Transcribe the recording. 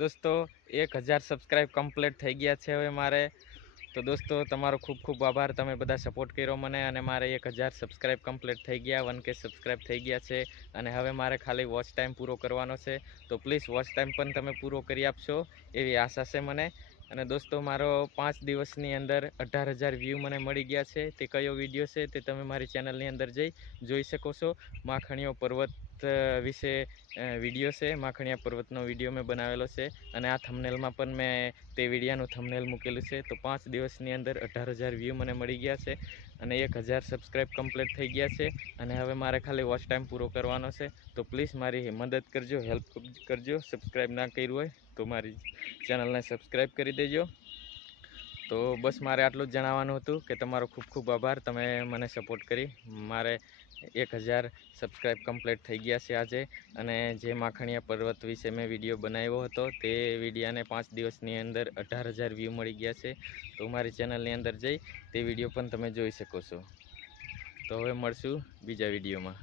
દોસ્તો 1000 subscribe complete થઈ ગયા છે હવે મારે. તો દોસ્તો તમારો ખૂબ ખૂબ આભાર, તમે બધા સપોર્ટ કર્યો મને. અને મારે 1000 સબસ્ક્રાઈબ કમ્પ્લીટ થઈ ગયા, 1K સબસ્ક્રાઈબ થઈ ગયા છે. અને હવે મારે ખાલી વોચ ટાઈમ પૂરો કરવાનો છે. તો પ્લીઝ વોચ ટાઈમ પણ તમે પૂરો કરી આપશો એવી આશા છે મને. અને દોસ્તો મારો 5 દિવસની અંદર 18,000 વ્યૂ મને મળી ગયા છે. તે કયો વિડીયો છે તે તમે મારી ચેનલની અંદર જઈ જોઈ શકો છો. માખણીઓ પર્વત વિશે વિડીયો છે. માખણીયા પર્વતનો વિડીયો મેં બનાવેલો છે. અને આ થંબનેલમાં પણ મેં તે વિડીયાનું થંબનેલ મૂકેલું છે. તો 5 દિવસની અંદર 18,000 વ્યૂ મને મળી ગયા છે. અને 1000 સબસ્ક્રાઈબ કમ્પ્લીટ થઈ ગયા છે. અને હવે મારે ખાલી વોચ ટાઈમ પૂરો કરવાનો છે. તો પ્લીઝ મારી મદદ કરજો, હેલ્પ કરજો. સબસ્ક્રાઈબ ના કર્યું હોય તો મારી ચેનલને સબસ્ક્રાઈબ કરી દેજો. તો બસ મારે આટલું જ જણાવવાનું હતું કે તમારો ખૂબ ખૂબ આભાર, તમે મને સપોર્ટ કરી. મારે 1000 સબસ્ક્રાઈબ કમ્પ્લીટ થઈ ગયા છે આજે. અને જે માખણીયા પર્વત વિશે મેં વિડીયો બનાવ્યો હતો તે વિડીયાને 5 દિવસની અંદર 18,000 વ્યૂ મળી ગયા છે. તો મારી ચેનલની અંદર જઈ તે વિડીયો પણ તમે જોઈ શકો છો. તો હવે મળશું બીજા વિડીયોમાં.